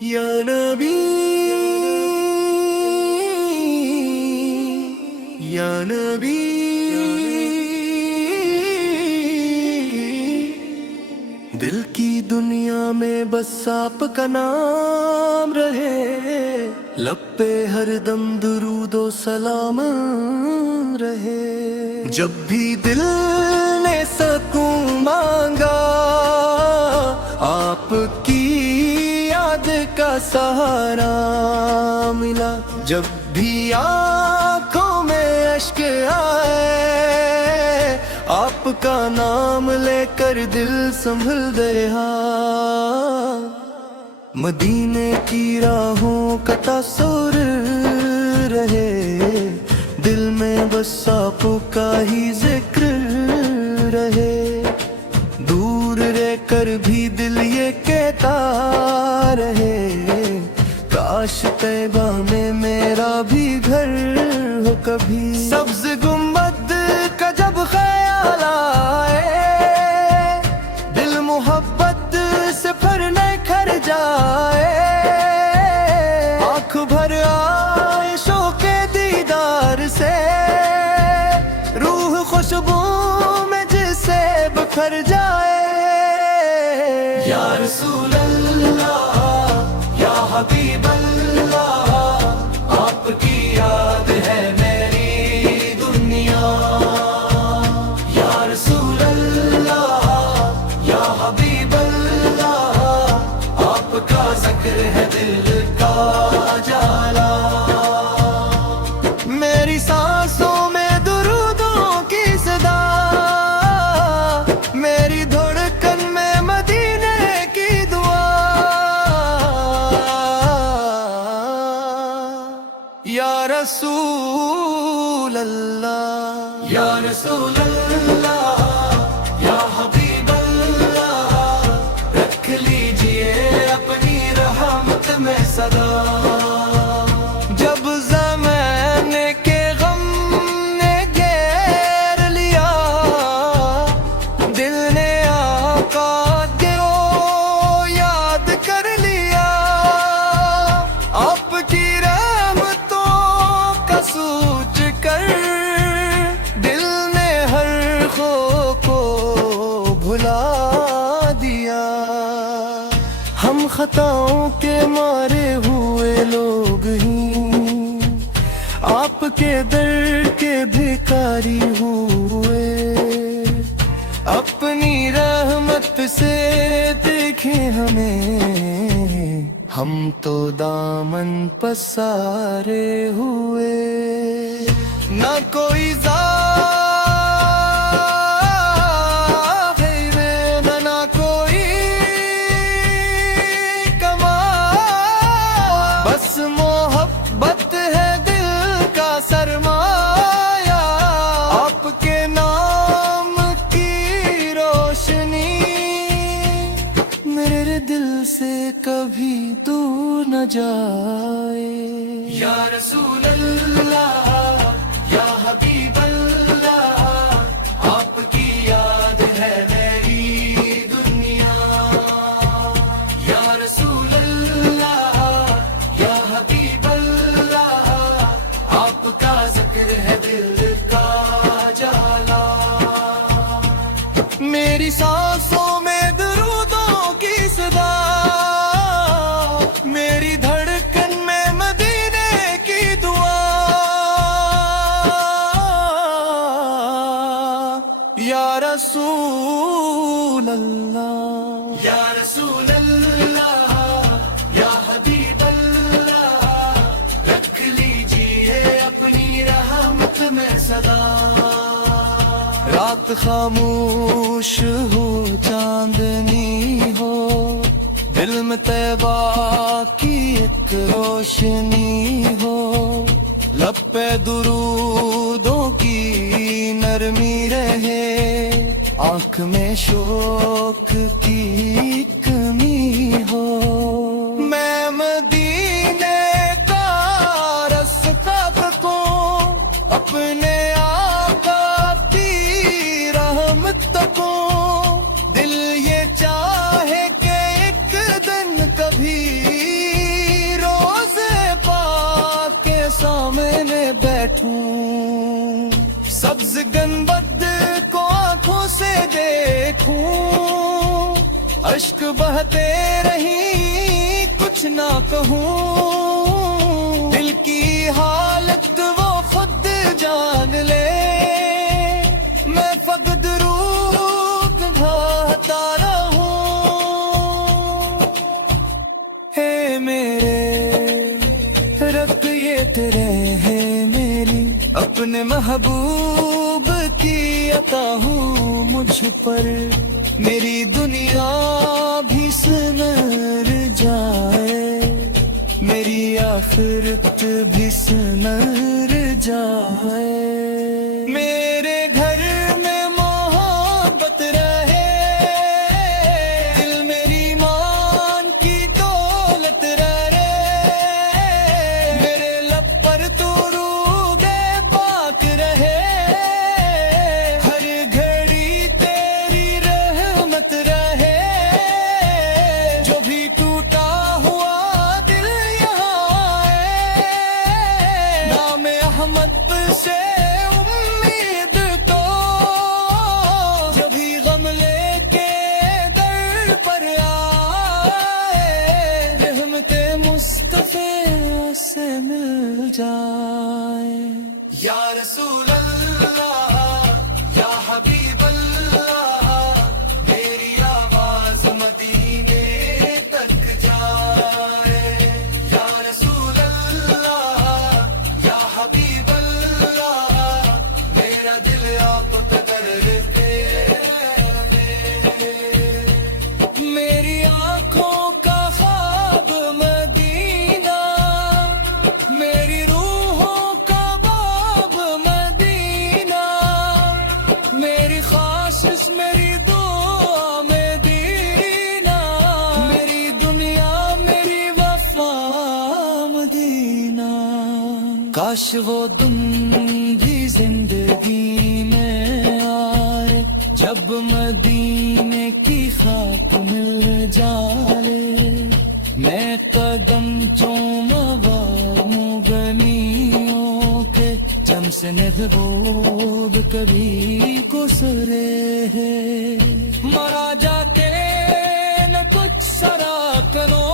یا نبی یا نبی دل کی دنیا میں بس آپ کا نام رہے، لب پہ ہر دم درود و سلام رہے۔ جب بھی دل نے سکون مانگا آپ کی یاد کا سہارا ملا، جب بھی آنکھوں میں اشک آئے آپ کا نام لے کر دل سنبھل گیا۔ مدینے کی راہوں کا تصور رہے، دل میں بس آپ کا ہی ذکر رہے، دور رہ کر بھی دل یہ کہتا رہے، کاش طیبہ میں میرا بھی گھر ہو کبھی۔ سبز گنبد کا جب خیال آئے، دل محبت سے پھرنے کھر جائے، آنکھ بھر آئے شوق دیدار سے، روح خوشبو میں جسے بکھر جائے۔ یا رسول اللہ یا حبیب اللہ، آپ کی یاد ہے میری دنیا۔ یا رسول اللہ یا حبیب اللہ، آپ کا ذکر ہے دل کا جالا۔ میری سانسوں میں درودوں کی صدا، میری دھڑکن میں مدینے کی دعا۔ یا رسول اللہ یا رسول اللہ یا حبیب اللہ، رکھ لیجئے اپنی رحمت میں صدا۔ جب زمانے کے غم نے گھیر لیا، دل نے آقا کو یاد کر لیا، آپ کی رحمتوں کا سوچ کر دل نے ہر خوف کو بھلا دیا۔ ہم خطاؤں کے مارے ہوئے لوگ ہی آپ کے در کے بھکاری ہوئے، اپنی رحمت سے دیکھیں ہمیں، ہم تو دامن پسارے ہوئے۔ نہ کوئی نہ کوئی کمال، بس محبت ہے دل کا سرمایہ، آپ کے نام کی روشنی میرے دل سے کبھی دور نہ جائے۔ یا رسول اللہ یا حبیب اللہ، آپ کی یاد ہے میری دنیا۔ یا رسول اللہ یا حبیب اللہ، آپ کا ذکر ہے دل کا جالا۔ میری سانسوں میں درودوں کی صدا، میری دھڑکن میں مدینے کی دعا۔ یا رسول اللہ یا رسول اللہ یا حبیب اللہ، رکھ لیجئے اپنی رحمت میں صدا۔ رات خاموش ہو چاندنی ہو، دل میں طیبہ کی ایک روشنی ہو، لب پہ درودوں کی نرمی رہے، آنکھ میں شوق کی کمی ہو۔ میں مدینے کا رستہ تکوں، اپنے آقا کی رحمت تکوں، دل یہ چاہے کہ ایک دن کبھی ہوں، سبز گنبد کو آنکھوں سے دیکھوں، اشک بہتے رہیں کچھ نہ کہوں، دل کی حالت وہ خود جان لے، میں فقط روح بھاتا رہوں۔ ہے میرے رب یہ تیرے ہے میری، اپنے محبوب کی عطا ہوں مجھ پر، میری دنیا بھی سنر جائے، میری آخرت بھی سنر جائے، میرے گھر میں محبت رہے، دل میری مان کی دولت رہے، میرے لب پر درود پاک رہے، ہر گھڑی تیری رحمت رہے، جو بھی ٹوٹا ہوا دل یہاں آئے، نام احمد سے امید تو، جو بھی غم لے کے در پر آئے، رحمت مصطفیٰ سے مل جائے۔ یا رسول اللہ یا حبیب اللہ، میری آواز مدینے تک جائے، یا رسول اللہ یا حبیب اللہ، میرا دل آپ پہ کر لیتے، میری آنکھوں کا خواب مدینہ، میری روحوں کا باب مدینہ، میری خواہش میری دعا مدینہ، میری دنیا میری وفا مدینہ، کاش وہ دن بھی زندگی میں آئے، جب مدینے کی خاک مل جائے، میں قدم چوموں گنیوں کے، جم سے محبوب کبھی گزرے، مرا جا کے نہ کچھ سرا کنو،